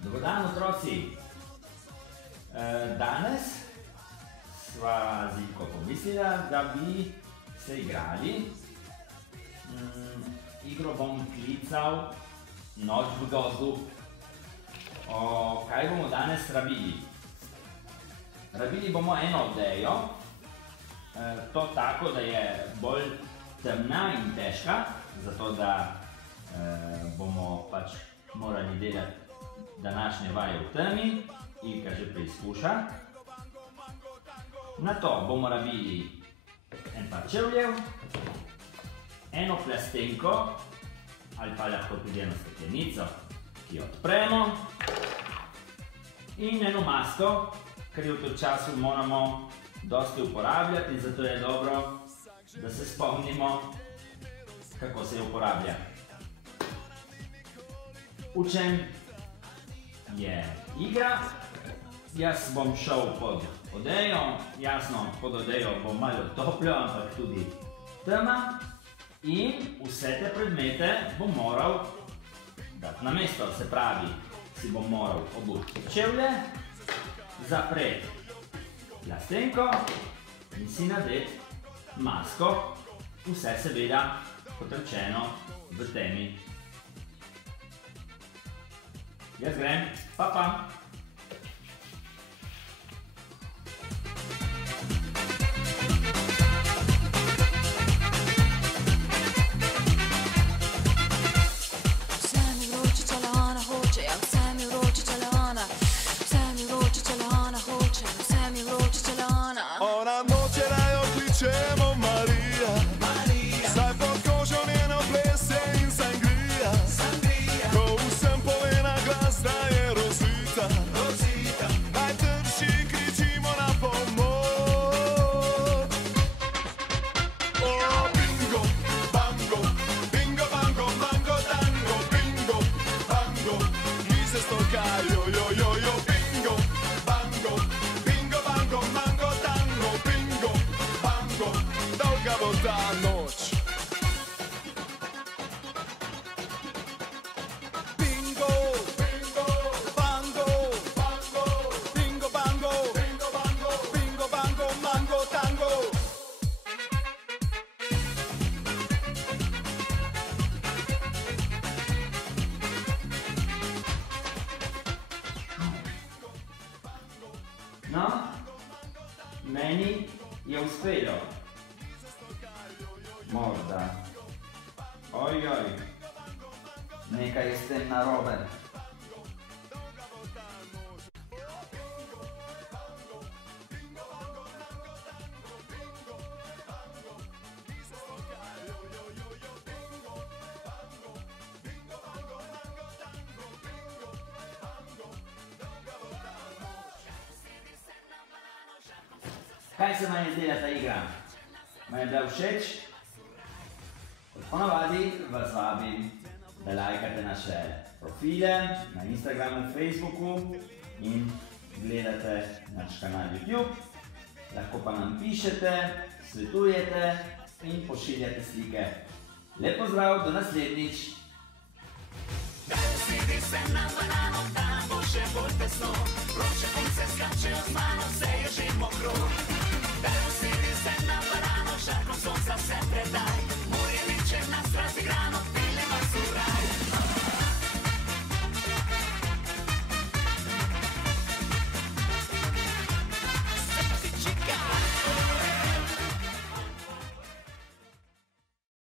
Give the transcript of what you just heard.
Dober dan, otroci! Danes sva z Ilko pomislila, da bi se igrali. Igro bom klical Noč v gozdu. Kaj bomo danes rabili? Rabili bomo eno odejo, to tako, da je bolj temna in težka, zato da bomo pač morali delati današnje vaje v temi, Ilka že preizkuša. Na to bomo rabili en par čevljev, eno plastenko ali pa lahko tudi eno steklenico, ki jo odpremo, in eno masko, ker jo v tem času moramo dosti uporabljati in zato je dobro, da se spomnimo, kako se jo uporablja. V čem je igra? Jaz bom šel pod odejo, jasno, pod odejo bo malo toplo, ampak tudi tema, in vse te predmete bom moral dati na mesto, se pravi, si bom moral obuti čevlje, zapreti plastenko in si nadeti masko, vse seveda, kot rečeno, v temi. Jaz grem, pa! Ona noče, da jo kličemo Marija, saj pod kožo njeno plese in sangrija, ko vsem pove na glas, da je Rosita, najtrši kričimo na pomoč. O, bingo, bango, bingo, bango, mango, tango, bingo, bango, mize stokajo, jo, bingo, bango, bingo, bango, mango, tango, bingo, bango, dolga bo ta noč. Bingo, bingo, bango, bango, bingo, bango, bingo, bango, bingo, bango, mango, tango. No, meni je uspelo. Morda. Ojoj, nekaj je s tem narobe. Kaj se vam je zdela ta igra? Vam je bila všeč? Ponavadi vas vabim, da lajkate naše profile na Instagramu, Facebooku in gledate naš kanal YouTube. Lahko pa nam pišete, svetujete in pošiljate slike. Lep pozdrav, do naslednjič! Sidi se na banano, tam bo še bolj tesno.